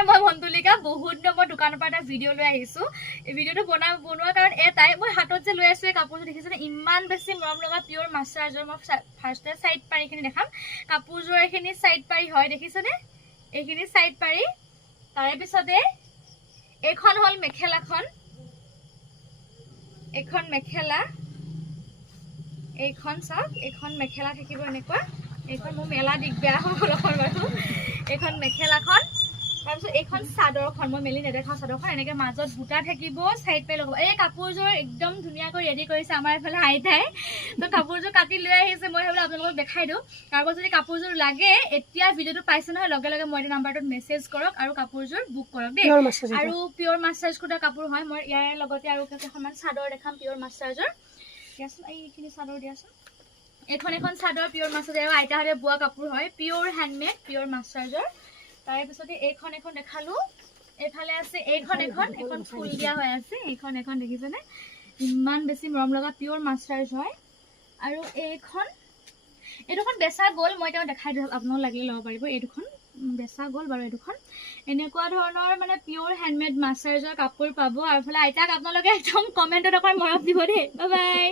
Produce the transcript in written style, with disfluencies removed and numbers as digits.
নহয় মই ভন্তুলিকা বহুত নম্বৰ দোকানৰ পৰা এটা ভিডিঅ' লৈ আহিছো এই ভিডিঅ'টো বনোৱাৰ কাৰণ এটাই মই হাতত যে লৈ আছো এই কাপোৰটো দেখিছেনে ইমান বেছি মৰম লগা পিয়ৰ মাছৰাইজৰ মই ফাৰ্ষ্টে সাইড পাৰিখিনি দেখাম কাপোৰযোৰ এইখিনি সাইড পাৰি হয় দেখিছেনে এইখিনি সাইড পাৰি তাৰে পিছতে এখন হল মেখেলাখন এখন মেখেলা এইখন চাওক এইখন মেখেলা থাকিব এনেকুৱা এইখন মোৰ মেলা দিগ বেয়া হ'ল বাৰু এইখন মেখেলাখন তাৰপিছত এইখন চাদৰখন মই মেলি নেদেখাওঁ চাদৰখন এনেকৈ মাজত বুটা থাকিব সাইড পাই লগাব এই কাপোৰযোৰ একদম ধুনীয়াকৈ ৰেডি কৰিছে আমাৰ এইফালে আইতাই তো কাপোৰযোৰ কাটি লৈ আহিছে মই ভাবিলোঁ আপোনালোকক দেখাই দিওঁ কাৰোবাৰ যদি কাপোৰযোৰ লাগে এতিয়া ভিডিঅ'টো পাইছে নহয় লগে লগে মই এই নাম্বাৰটোত মেছেজ কৰক আৰু কাপোৰযোৰ বুক কৰক দেই আৰু পিয়ৰ মাছৰাইজ কৰা কাপোৰ হয় মই ইয়াৰ লগতে আৰু কেইখনমান চাদৰ দেখাম পিয়ৰ মাছৰাইজৰ দিয়াচোন এইখিনি চাদৰ দিয়াচোন এখন এখন চাদৰ পিয়ৰ মাছৰাইজ আৰু আইতাহঁতে বোৱা কাপোৰ হয় পিয়ৰ হেণ্ডমেড পিয়ৰ মাছৰাইজৰ তাৰে পিছতে এইখন এখন দেখালো এফালে আছে এইখন এখন ফুল দিয়া হৈ আছে এইখন দেখিছেনে ইমান বেছি মৰম লগা পিয়ৰ মাছৰাইজ হয় আৰু এইখন বেচা গ'ল মই তেওঁ দেখাই দিওঁ আপোনালোক লাগিলে ল'ব পাৰিব এইখন বেচা গ'ল বাৰু এইখন এনেকুৱা ধৰণৰ মানে পিয়ৰ হেণ্ডমেড মাছৰাইজৰ কাপোৰ পাব আৰু ফালে আইতাক আপোনালোকে একদম কমেণ্টত অকণ মৰম দিব দেই বাই বাই